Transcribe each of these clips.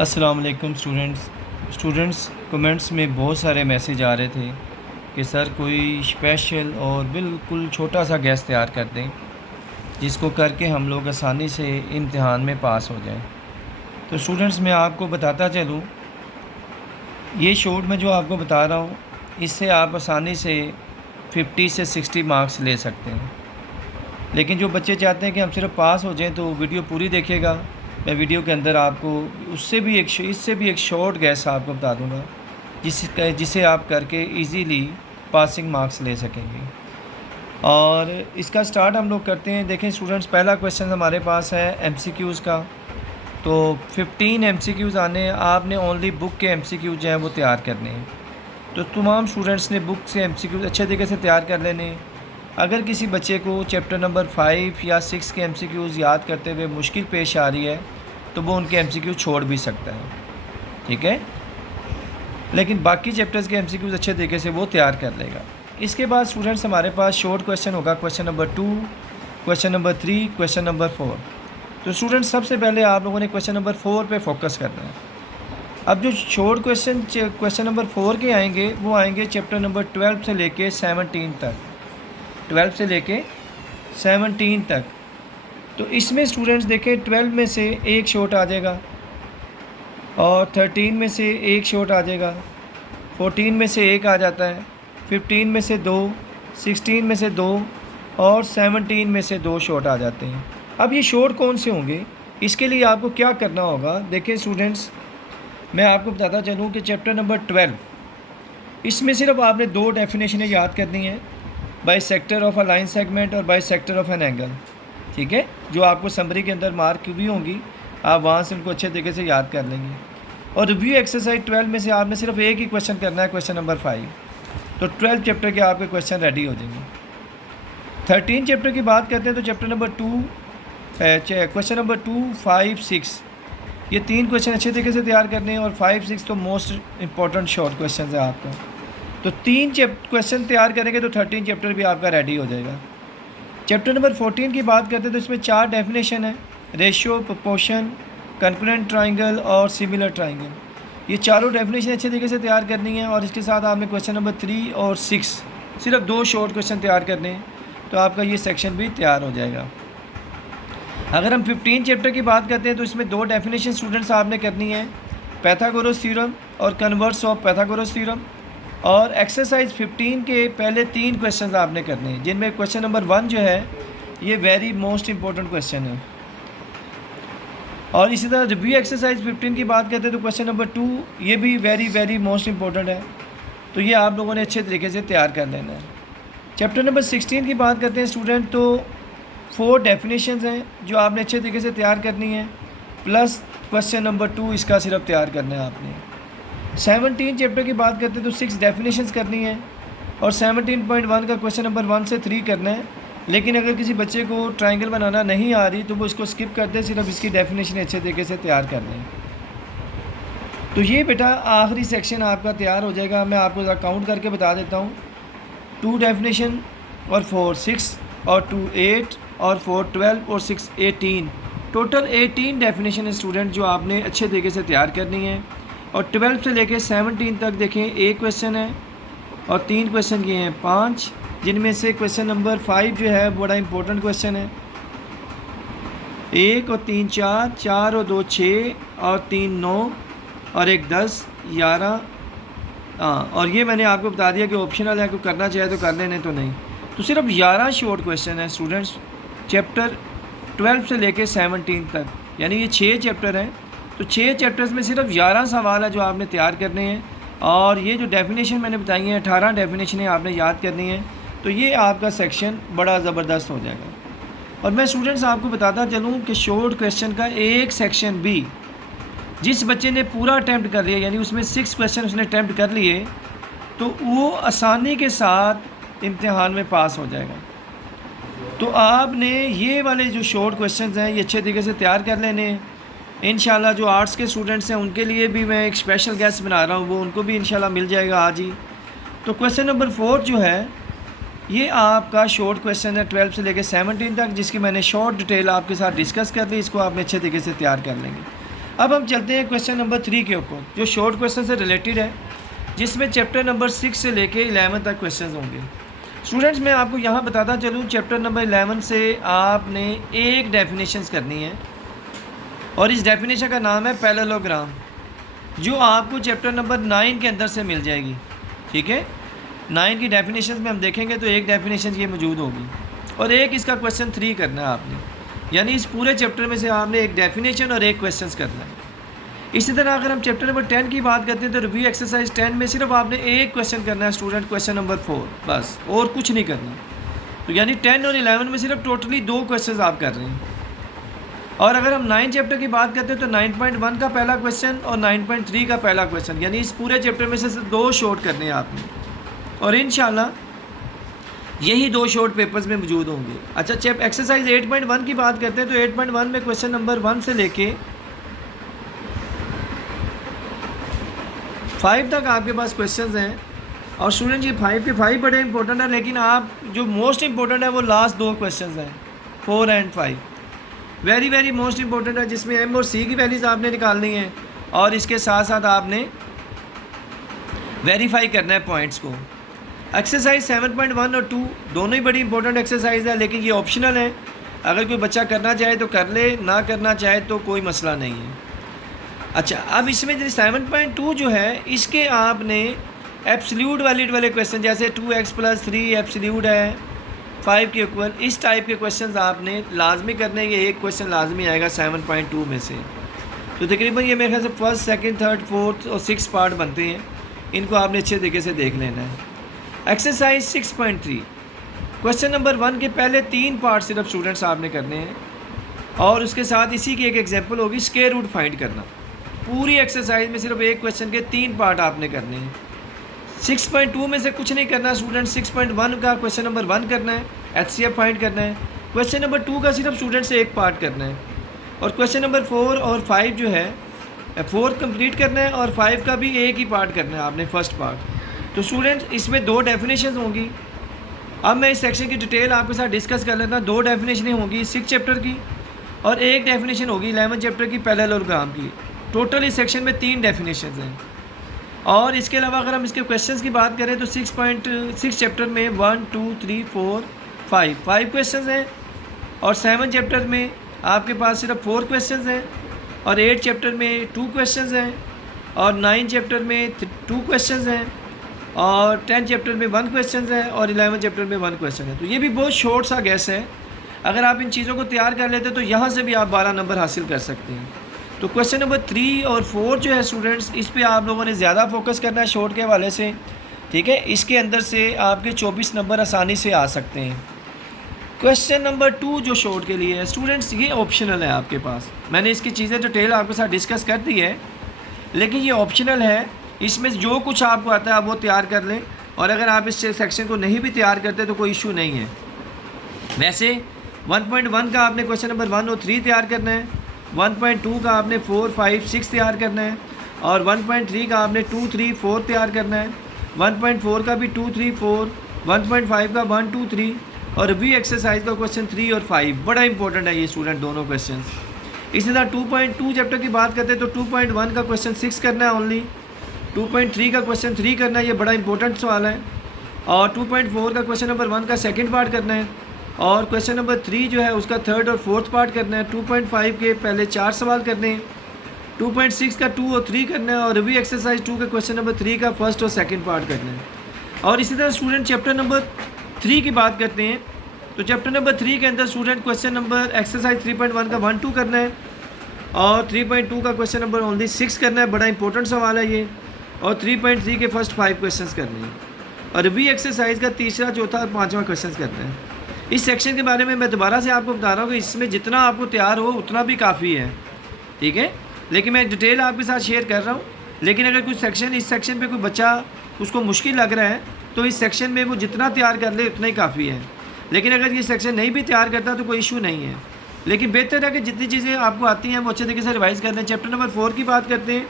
अस्सलाम वालेकुम students comments में बहुत सारे मैसेज आ रहे थे कि सर कोई स्पेशल और बिल्कुल छोटा सा गैस तैयार कर दें जिसको करके हम लोग आसानी से इम्तिहान में पास हो जाएं। तो स्टूडेंट्स मैं आपको बताता चलूँ, ये शॉर्ट में जो आपको बता रहा हूँ इससे आप आसानी से 50 से 60 मार्क्स ले सकते हैं। लेकिन जो बच्चे चाहते हैं कि हम सिर्फ पास हो जाएं तो वीडियो पूरी देखिएगा। मैं वीडियो के अंदर आपको इससे भी एक शॉर्ट गैस आपको बता दूंगा जिसे आप करके इजीली पासिंग मार्क्स ले सकेंगे। और इसका स्टार्ट हम लोग करते हैं। देखें स्टूडेंट्स, पहला क्वेश्चन हमारे पास है एमसीक्यूज़ का। तो 15 एमसीक्यूज़ आने हैं, आपने ओनली बुक के एमसीक्यूज़ जो हैं वो तैयार करने हैं। तो तमाम स्टूडेंट्स ने बुक से एमसीक्यूज़ अच्छे तरीके से तैयार कर लेने हैं। अगर किसी बच्चे को चैप्टर नंबर 5 या 6 के एमसीक्यूज़ याद करते हुए मुश्किल पेश आ रही है तो वो उनके एमसीक्यू छोड़ भी सकता है, ठीक है। लेकिन बाकी चैप्टर्स के एमसीक्यूज़ अच्छे तरीके से वो तैयार कर लेगा। इसके बाद स्टूडेंट्स हमारे पास शॉर्ट क्वेश्चन होगा, question number 2, question number 3, question number 4। तो स्टूडेंट्स सबसे पहले आप लोगों ने क्वेश्चन नंबर 4 पे फोकस करना है। अब जो शॉर्ट क्वेश्चन नंबर 4 के आएंगे वो आएंगे चैप्टर नंबर 12 से लेके 17 तक, 12 से लेके 17 तक। तो इसमें स्टूडेंट्स देखें 12 में से एक शॉर्ट आ जाएगा और 13 में से एक शॉर्ट आ जाएगा, 14 में से एक आ जाता है, 15 में से 2, 16 में से 2 और 17 में से 2 शॉर्ट आ जाते हैं। अब ये शॉर्ट कौन से होंगे, इसके लिए आपको क्या करना होगा। देखें स्टूडेंट्स, मैं आपको बताता चलूँ कि चैप्टर नंबर 12 इसमें सिर्फ आपने 2 डेफिनेशनें याद करनी है, bisector of a line segment और bisector of an angle, ठीक है। जो आपको समरी के अंदर मार्क भी होंगी, आप वहाँ से उनको अच्छे तरीके से याद कर लेंगे। और रिव्यू एक्सरसाइज 12 में से आपने सिर्फ एक ही क्वेश्चन करना है, क्वेश्चन नंबर 5। तो 12 चैप्टर के आपके क्वेश्चन रेडी हो जाएंगे। 13 चैप्टर की बात करते हैं तो चैप्टर नंबर 2, क्वेश्चन नंबर 2, 5, 6, ये 3 क्वेश्चन अच्छे तरीके से तैयार करने हैं। और 5, 6 तो मोस्ट इंपॉर्टेंट शॉर्ट क्वेश्चन है आपका। तो 3 क्वेश्चन तैयार करेंगे तो 13 चैप्टर भी आपका रेडी हो जाएगा। चैप्टर नंबर 14 की बात करते हैं तो इसमें 4 डेफिनेशन है, रेशियो, प्रोपोर्शन, कॉन्करेंट ट्राइंगल और सिमिलर ट्राइंगल। ये चारों डेफिनेशन अच्छे तरीके से तैयार करनी है। और इसके साथ आपने क्वेश्चन नंबर 3 और 6 सिर्फ 2 शॉर्ट क्वेश्चन तैयार करने हैं तो आपका ये सेक्शन भी तैयार हो जाएगा। अगर हम 15 चैप्टर की बात करते हैं तो इसमें 2 डेफिनेशन स्टूडेंट्स आपने करनी है, पाइथागोरस थ्योरम और कन्वर्स ऑफ पाइथागोरस थ्योरम। और एक्सरसाइज 15 के पहले 3 क्वेश्चंस आपने करने हैं, जिनमें क्वेश्चन नंबर 1 जो है ये वेरी मोस्ट इंपॉर्टेंट क्वेश्चन है। और इसी तरह रिव्यू एक्सरसाइज 15 की बात करते हैं तो क्वेश्चन नंबर 2 ये भी वेरी मोस्ट इंपॉर्टेंट है। तो ये आप लोगों ने अच्छे तरीके से तैयार कर लेना है। चैप्टर नंबर 16 की बात करते हैं स्टूडेंट, तो 4 डेफिनेशंस हैं जो आपने अच्छे तरीके से तैयार करनी है, प्लस क्वेश्चन नंबर 2 इसका सिर्फ तैयार करना है आपने। 17 चैप्टर की बात करते हैं तो 6 डेफिनेशंस करनी है और 17.1 का क्वेश्चन नंबर 1 से 3 करना है। लेकिन अगर किसी बच्चे को ट्रायंगल बनाना नहीं आ रही तो वो इसको स्किप करते हैं, सिर्फ इसकी डेफिनेशन अच्छे तरीके से तैयार कर लें। तो ये बेटा आखिरी सेक्शन आपका तैयार हो जाएगा। मैं आपको ज़रा काउंट करके बता देता हूँ। 2 डेफिनेशन और 4 6 और 2 8 और 4 12 और 6 18, टोटल 18 डेफिनेशन है स्टूडेंट जो आपने अच्छे तरीके से तैयार करनी है। और 12 से लेके 17 तक देखें एक क्वेश्चन है और 3 क्वेश्चन किए हैं 5, जिनमें से क्वेश्चन नंबर 5 जो है बड़ा इंपॉर्टेंट क्वेश्चन है। 1 और 3 4, 4 और 2 6 और 3 9 और 1 10 11। हाँ, और ये मैंने आपको बता दिया कि ऑप्शनल है, कोई करना चाहे तो कर लेने, तो नहीं। तो सिर्फ 11 शॉर्ट क्वेश्चन है स्टूडेंट्स चैप्टर 12 से लेके 17 तक, यानी ये 6 चैप्टर हैं। तो 6 चैप्टर्स में सिर्फ 11 सवाल है जो आपने तैयार करने हैं। और ये जो डेफिनेशन मैंने बताई हैं 18 डेफिनेशनें आपने याद करनी है। तो ये आपका सेक्शन बड़ा ज़बरदस्त हो जाएगा। और मैं स्टूडेंट्स आपको बताता चलूँ कि शॉर्ट क्वेश्चन का एक सेक्शन भी जिस बच्चे ने पूरा अटैम्प्ट कर लिया, यानी उसमें 6 क्वेश्चन उसने अटैम्प्ट कर लिए, तो वो आसानी के साथ इम्तिहान में पास हो जाएगा। तो आपने ये वाले जो शॉर्ट क्वेश्चंस हैं ये अच्छे तरीके से तैयार कर लेने हैं। इंशाल्लाह जो आर्ट्स के स्टूडेंट्स हैं उनके लिए भी मैं एक स्पेशल गैस बना रहा हूँ, वो उनको भी इंशाल्लाह मिल जाएगा आज ही। तो क्वेश्चन नंबर 4 जो है ये आपका शॉर्ट क्वेश्चन है 12 से लेकर 17 तक, जिसकी मैंने शॉर्ट डिटेल आपके साथ डिस्कस कर ली। इसको आपने अच्छे तरीके से तैयार कर लेंगे। अब हम चलते हैं क्वेश्चन नंबर 3 के ऊपर, जो शॉर्ट क्वेश्चन से रिलेटेड है, जिसमें चैप्टर नंबर 6 से लेके 11 तक क्वेश्चन होंगे। स्टूडेंट्स मैं आपको यहाँ बताता चलूँ, चैप्टर नंबर 11 से आपने एक डेफिनेशंस करनी है और इस डेफिनेशन का नाम है पैरेललोग्राम, जो आपको चैप्टर नंबर 9 के अंदर से मिल जाएगी। ठीक है, 9 की डेफिनेशन में हम देखेंगे तो एक डेफिनेशन ये मौजूद होगी और एक इसका क्वेश्चन 3 करना है आपने, यानी इस पूरे चैप्टर में से आपने एक डेफिनेशन और एक क्वेश्चन करना है। इसी तरह अगर हम चैप्टर नंबर 10 की बात करते हैं तो रिव्यू एक्सरसाइज 10 में सिर्फ आपने एक क्वेश्चन करना है स्टूडेंट, क्वेश्चन नंबर 4, बस, और कुछ नहीं करना। तो यानी 10 और 11 में सिर्फ टोटली 2 क्वेश्चन आप कर रहे हैं। और अगर हम 9 चैप्टर की बात करते हैं तो 9.1 का पहला क्वेश्चन और 9.3 का पहला क्वेश्चन, यानी इस पूरे चैप्टर में से 2 शॉर्ट करने हैं आपने, और इंशाल्लाह यही 2 शॉर्ट पेपर्स में मौजूद होंगे। अच्छा, एक्सरसाइज 8.1 की बात करते हैं तो 8.1 में क्वेश्चन नंबर 1 से लेके 5 तक आपके पास क्वेश्चंस हैं। और स्टूडेंट ये 5 के 5 बड़े इंपॉर्टेंट हैं, लेकिन आप जो मोस्ट इंपॉर्टेंट है वो लास्ट 2 क्वेश्चंस हैं, 4 एंड 5, वेरी मोस्ट इंपॉर्टेंट है, जिसमें एम और सी की वैल्यूज़ आपने निकालनी है और इसके साथ साथ आपने वेरीफाई करना है पॉइंट्स को। एक्सरसाइज 7.1 और 2 दोनों ही बड़ी इंपॉर्टेंट एक्सरसाइज है, लेकिन ये ऑप्शनल है, अगर कोई बच्चा करना चाहे तो कर ले, ना करना चाहे तो कोई मसला नहीं है। अच्छा, अब इसमें जो 7.2 जो है, इसके आपने एब्सोल्यूट वैलिड वाले क्वेश्चन, जैसे 2x + 3 एब्सोल्यूट है 5 के इक्वल, इस टाइप के क्वेश्चंस आपने लाजमी करने। ये एक क्वेश्चन लाजमी आएगा 7.2 में से। तो तकरीबन ये मेरे ख्याल से 1st, 2nd, 3rd, 4th और 6th पार्ट बनते हैं, इनको आपने अच्छे तरीके से देख लेना है। एक्सरसाइज 6.3 क्वेश्चन नंबर 1 के पहले 3 पार्ट सिर्फ स्टूडेंट्स आपने करने हैं और उसके साथ इसी की एक एग्जांपल होगी स्क्वायर रूट फाइंड करना। पूरी एक्सरसाइज में सिर्फ एक क्वेश्चन के 3 पार्ट आपने करने हैं। 6.2 में से कुछ नहीं करना स्टूडेंट, 6.1 का क्वेश्चन नंबर 1 करना है, HCF फाइंड करना है। क्वेश्चन नंबर 2 का सिर्फ स्टूडेंट से एक पार्ट करना है और क्वेश्चन नंबर 4 और 5 जो है 4 कंप्लीट करना है और 5 का भी एक ही पार्ट करना है आपने, फर्स्ट पार्ट। तो स्टूडेंट इसमें 2 डेफिनेशन होंगी। अब मैं इस सेक्शन की डिटेल आपके साथ डिस्कस कर लेता हूँ। 2 डेफिनेशनें होंगी 6 चैप्टर की और एक डेफिनेशन होगी 11 चैप्टर की पैरेललोग्राम की। टोटल इस सेक्शन में 3 डेफिनेशन हैं। और इसके अलावा अगर हम इसके क्वेश्चंस की बात करें तो 6 चैप्टर में 1 2 3 4 5 क्वेश्चंस हैं और 7 चैप्टर में आपके पास सिर्फ 4 क्वेश्चंस हैं और 8 चैप्टर में 2 क्वेश्चंस हैं और 9 चैप्टर में 2 क्वेश्चंस हैं और 10 चैप्टर में 1 क्वेश्चन है और 11 चैप्टर में 1 क्वेश्चन है। तो ये भी बहुत शॉर्ट सा गैस है। अगर आप इन चीज़ों को तैयार कर लेते तो यहाँ से भी आप 12 नंबर हासिल कर सकते हैं। तो क्वेश्चन नंबर 3 और 4 जो है स्टूडेंट्स, इस पे आप लोगों ने ज़्यादा फोकस करना है शॉर्ट के हवाले से। ठीक है, इसके अंदर से आपके 24 नंबर आसानी से आ सकते हैं। क्वेश्चन नंबर 2 जो शॉर्ट के लिए है स्टूडेंट्स, ये ऑप्शनल है आपके पास। मैंने इसकी चीज़ें डिटेल आपके साथ डिस्कस कर दी है, लेकिन ये ऑप्शनल है। इसमें जो कुछ आपको आता है आप वो तैयार कर लें और अगर आप इस सेक्शन को नहीं भी तैयार करते तो कोई इशू नहीं है। वैसे 1.1 का आपने क्वेश्चन नंबर 1 और 3 तैयार करना है, 1.2 का आपने 4 5 6 तैयार करना है और 1.3 का आपने 2 3 4 तैयार करना है, 1.4 का भी 2 3 4, 1.5 का 1 2 3 और रिव्यू एक्सरसाइज का क्वेश्चन 3 और 5 बड़ा इंपॉर्टेंट है ये स्टूडेंट, दोनों क्वेश्चन। इसी तरह 2.2 चैप्टर की बात करते हैं तो 2.1 का क्वेश्चन 6 करना है ओनली, 2.3 का क्वेश्चन 3 करना है, ये बड़ा इंपॉर्टेंट सवाल है। और 2.4 का क्वेश्चन नंबर 1 का सेकंड पार्ट करना है और क्वेश्चन नंबर 3 जो है उसका 3rd और 4th पार्ट करना है। 2.5 के पहले 4 सवाल करने हैं, 2.6 का 2 और 3 करना है और रिव्यू एक्सरसाइज 2 के क्वेश्चन नंबर 3 का 1st और 2nd पार्ट करना है। और इसी तरह स्टूडेंट चैप्टर नंबर 3 की बात करते हैं तो चैप्टर नंबर 3 के अंदर स्टूडेंट क्वेश्चन नंबर एक्सरसाइज 3.1 का 1 2 करना है और 3.2 का क्वेश्चन नंबर ओनली 6 करना है, बड़ा इंपॉर्टेंट सवाल है ये। और 3.3 के फर्स्ट 5 क्वेश्चंस करने हैं और रिव्यू एक्सरसाइज का 3रा 4था और 5वां क्वेश्चंस करना है। इस सेक्शन के बारे में मैं दोबारा से आपको बता रहा हूँ कि इसमें जितना आपको तैयार हो उतना भी काफ़ी है, ठीक है, लेकिन मैं डिटेल आपके साथ शेयर कर रहा हूँ। लेकिन अगर कुछ सेक्शन, इस सेक्शन पे कोई बच्चा उसको मुश्किल लग रहा है तो इस सेक्शन में वो जितना तैयार कर ले उतना ही काफ़ी है। लेकिन अगर ये सेक्शन नहीं भी तैयार करता तो कोई इशू नहीं है, लेकिन बेहतर है कि जितनी चीज़ें आपको आती हैं वो अच्छे तरीके से रिवाइज़ करते हैं। चैप्टर नंबर 4 की बात करते हैं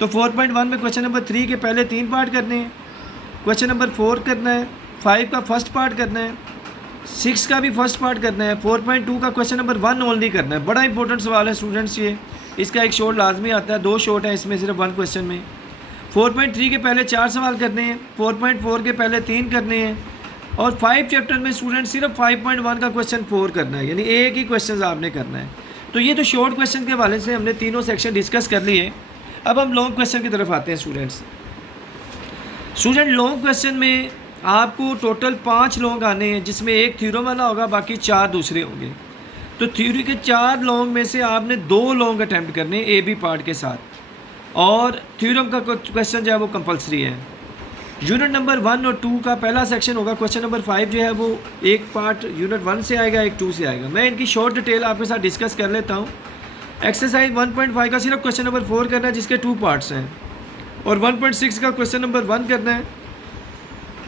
तो 4.1 में क्वेश्चन नंबर 3 के पहले 3 पार्ट करने हैं, क्वेश्चन नंबर 4 करना है, 5 का फर्स्ट पार्ट करना है, 6 का भी फर्स्ट पार्ट करना है, 4.2 का क्वेश्चन नंबर 1 ओनली करना है। बड़ा इंपॉर्टेंट सवाल है स्टूडेंट्स ये, इसका एक शॉर्ट लाजमी आता है, 2 शॉर्ट हैं इसमें सिर्फ 1 क्वेश्चन में। 4.3 के पहले 4 सवाल करने हैं, 4.4 के पहले 3 करने हैं, और 5 चैप्टर में स्टूडेंट सिर्फ 5.1 का क्वेश्चन 4 करना है, यानी एक ही क्वेश्चन आपने करना है। तो ये तो शॉर्ट क्वेश्चन के हवाले से हमने तीनों सेक्शन डिस्कस कर लिए। अब हम लॉन्ग क्वेश्चन की तरफ आते हैं स्टूडेंट लॉन्ग क्वेश्चन में आपको टोटल 5 लॉन्ग आने हैं, जिसमें एक थ्योरम वाला होगा, बाकी 4 दूसरे होंगे। तो थ्योरी के 4 लॉन्ग में से आपने 2 लॉन्ग अटैम्प्ट करने हैं A-B पार्ट के साथ, और थ्योरम का क्वेश्चन जो है वो कंपलसरी है। यूनिट नंबर 1 और 2 का पहला सेक्शन होगा, क्वेश्चन नंबर 5 जो है वो एक पार्ट यूनिट 1 से आएगा, एक 2 से आएगा। मैं इनकी शॉर्ट डिटेल आपके साथ डिस्कस कर लेता हूँ। एक्सरसाइज 1.5 का सिर्फ क्वेश्चन नंबर 4 करना है, जिसके 2 पार्ट्स हैं, और 1.6 का क्वेश्चन नंबर 1 करना है,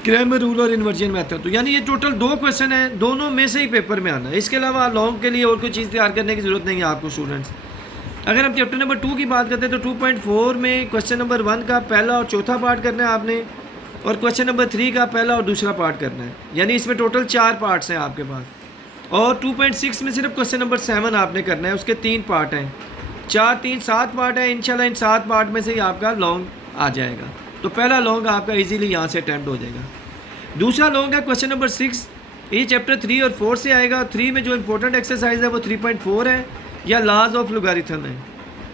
ग्रामर रूल और इन्वर्जन मेथड। तो यानी ये टोटल 2 क्वेश्चन हैं, दोनों में से ही पेपर में आना है। इसके अलावा लॉन्ग के लिए और कोई चीज़ तैयार करने की ज़रूरत नहीं है आपको स्टूडेंट्स। अगर हम चैप्टर नंबर 2 की बात करते हैं तो 2.4 में क्वेश्चन नंबर 1 का पहला और चौथा पार्ट करना है आपने, और क्वेश्चन नंबर 3 का पहला और दूसरा पार्ट करना है, यानी इसमें टोटल 4 पार्ट्स हैं आपके पास। और 2.6 में सिर्फ क्वेश्चन नंबर 7 आपने करना है, उसके 3 पार्ट हैं, 4 3 7 पार्ट है। इंशाल्लाह इन 7 पार्ट में से ही आपका लॉन्ग आ जाएगा। तो पहला लॉन्ग आपका इजीली यहाँ से अटैम्प्ट हो जाएगा। दूसरा लॉन्ग है क्वेश्चन नंबर 6, ये चैप्टर 3 और 4 से आएगा। 3 में जो इंपॉर्टेंट एक्सरसाइज है वो 3.4 है, या लाज ऑफ लोगारिथम है।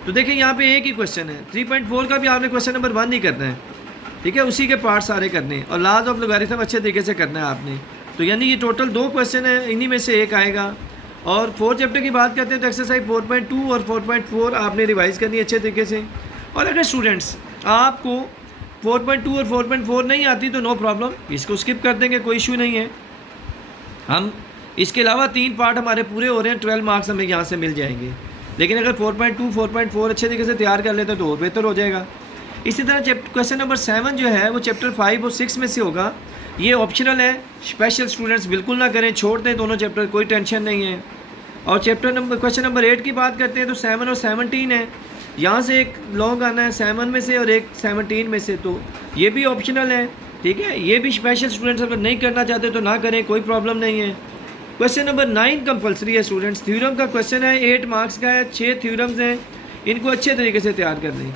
तो देखिए यहाँ पे एक ही क्वेश्चन है, 3.4 का भी आपने क्वेश्चन नंबर 1 नहीं करना है, ठीक है, उसी के पार्ट सारे करने हैं, और लाज ऑफ लोगारिथम अच्छे तरीके से करना है आपने। तो यानी ये टोटल 2 क्वेश्चन है, इन्हीं में से एक आएगा। और 4 चैप्टर की बात करते हैं तो एक्सरसाइज 4.2 और 4.4 आपने रिवाइज़ करनी है अच्छे तरीके से। और अगर स्टूडेंट्स आपको 4.2 और 4.4 नहीं आती तो नो प्रॉब्लम, इसको स्किप कर देंगे, कोई इशू नहीं है। हम इसके अलावा 3 पार्ट हमारे पूरे हो रहे हैं, 12 मार्क्स हमें यहाँ से मिल जाएंगे। लेकिन अगर 4.2 4.4 अच्छे तरीके से तैयार कर लेते हैं तो और बेहतर हो जाएगा। इसी तरह क्वेश्चन नंबर 7 जो है वो चैप्टर 5 और 6 में से होगा। ये ऑप्शनल है, स्पेशल स्टूडेंट्स बिल्कुल ना करें, छोड़ दें दोनों चैप्टर, कोई टेंशन नहीं है। और क्वेश्चन नंबर 8 की बात करते हैं तो 7 और 17 है, यहाँ से एक लॉन्ग आना है 7 में से और एक 17 में से, तो ये भी ऑप्शनल है, ठीक है। ये भी स्पेशल स्टूडेंट्स अगर नहीं करना चाहते तो ना करें, कोई प्रॉब्लम नहीं है। क्वेश्चन नंबर 9 कंपलसरी है स्टूडेंट्स, थ्योरम का क्वेश्चन है, 8 मार्क्स का है, 6 थ्योरम्स हैं, इनको अच्छे तरीके से तैयार कर दें।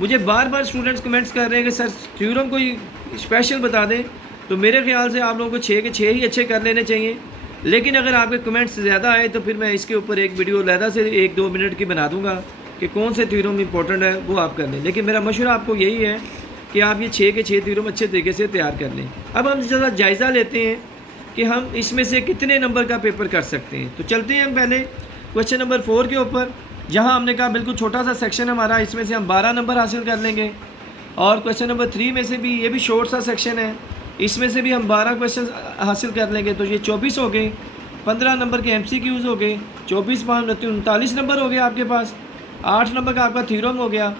मुझे बार बार स्टूडेंट्स कमेंट्स कर रहे हैं कि सर थ्योरम कोई स्पेशल बता दें, तो मेरे ख्याल से आप लोगों को 6 के 6 ही अच्छे कर लेने चाहिए। लेकिन अगर आपके कमेंट्स ज़्यादा आए तो फिर मैं इसके ऊपर एक वीडियो अलहदा से 1-2 मिनट की बना दूंगा कि कौन से थ्योरम इंपॉर्टेंट है वो आप कर लें। लेकिन मेरा मशवरा आपको यही है कि आप ये 6 के 6 थ्योरम अच्छे तरीके से तैयार कर लें। अब हम ज़रा जायज़ा लेते हैं कि हम इसमें से कितने नंबर का पेपर कर सकते हैं। तो चलते हैं हम पहले क्वेश्चन नंबर 4 के ऊपर, जहाँ हमने कहा बिल्कुल छोटा सा सेक्शन हमारा, इसमें से हम 12 नंबर हासिल कर लेंगे। और क्वेश्चन नंबर 3 में से भी, ये भी शॉर्ट सा सेक्शन है, इसमें से भी हम 12 क्वेश्चन हासिल कर लेंगे, तो ये 24 हो गए। 15 नंबर के MCQs हो गए, 24 5 39 नंबर हो गए आपके पास। 8 नंबर का आपका थ्योरम हो गया,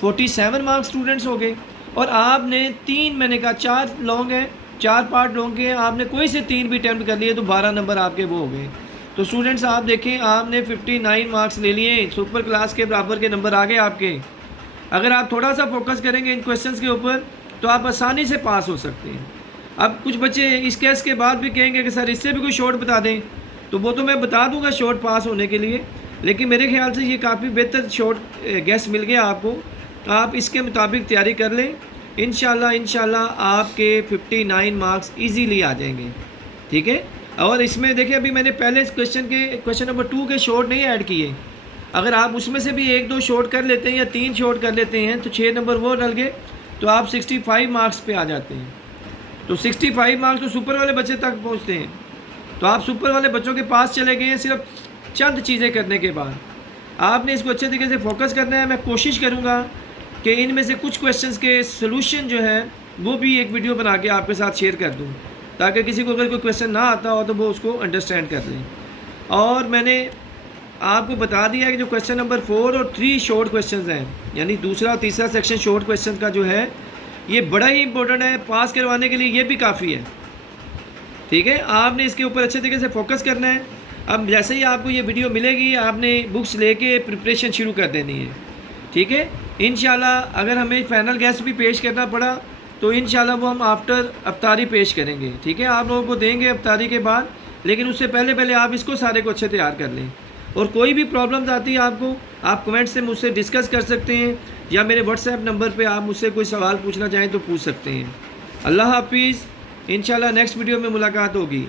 47 मार्क्स स्टूडेंट्स हो गए। और आपने 3, मैंने कहा 4 लॉन्ग हैं, 4 पार्ट लॉन्ग के, आपने कोई से 3 भी अटैम्प्ट कर लिए तो 12 नंबर आपके वो हो गए। तो स्टूडेंट्स आप देखें, आपने 59 मार्क्स ले लिए, सुपर क्लास के बराबर के नंबर आ गए आपके। अगर आप थोड़ा सा फोकस करेंगे इन क्वेश्चंस के ऊपर तो आप आसानी से पास हो सकते हैं। अब कुछ बच्चे इस केस के बाद भी कहेंगे कि सर इससे भी कोई शॉर्ट बता दें, तो वो तो मैं बता दूंगा शॉर्ट पास होने के लिए, लेकिन मेरे ख्याल से ये काफ़ी बेहतर शॉर्ट गेस मिल गया आपको, तो आप इसके मुताबिक तैयारी कर लें। इंशाल्लाह आपके 59 मार्क्स इजीली आ जाएंगे, ठीक है। और इसमें देखिए अभी मैंने पहले क्वेश्चन नंबर 2 के शॉर्ट नहीं ऐड किए, अगर आप उसमें से भी 1-2 शॉर्ट कर लेते हैं या 3 शॉर्ट कर लेते हैं तो 6 नंबर वो डल गए, तो आप 65 मार्क्स पे आ जाते हैं। तो 65 मार्क्स तो सुपर वाले बच्चे तक पहुंचते हैं। तो आप सुपर वाले बच्चों के पास चले गए हैं सिर्फ चंद चीज़ें करने के बाद। आपने इसको अच्छे तरीके से फोकस करना है। मैं कोशिश करूँगा कि इनमें से कुछ क्वेश्चंस के सलूशन जो है वो भी एक वीडियो बना के आपके साथ शेयर कर दूँ, ताकि किसी को अगर कोई क्वेश्चन ना आता हो तो वो उसको अंडरस्टैंड कर लें। और मैंने आपको बता दिया कि जो क्वेश्चन नंबर 4 और 3 शॉर्ट क्वेश्चंस हैं, यानी दूसरा और तीसरा सेक्शन शॉर्ट क्वेश्चन का जो है ये बड़ा ही इंपॉर्टेंट है, पास करवाने के लिए ये भी काफ़ी है, ठीक है। आपने इसके ऊपर अच्छे तरीके से फोकस करना है। अब जैसे ही आपको ये वीडियो मिलेगी आपने बुक्स लेके प्रिपरेशन शुरू कर देनी है, ठीक है। इंशाल्लाह अगर हमें फाइनल गेस्ट भी पेश करना पड़ा तो इंशाल्लाह वो हम आफ्टर अफ्तारी पेश करेंगे, ठीक है। आप लोगों को देंगे अफ्तारी के बाद, लेकिन उससे पहले आप इसको सारे को अच्छे तैयार कर लें। और कोई भी प्रॉब्लम्स आती है आपको, आप कमेंट से मुझसे डिस्कस कर सकते हैं, या मेरे व्हाट्सएप नंबर पे आप मुझसे कोई सवाल पूछना चाहें तो पूछ सकते हैं। अल्लाह हाफिज़। इंशाल्लाह नेक्स्ट वीडियो में मुलाकात होगी।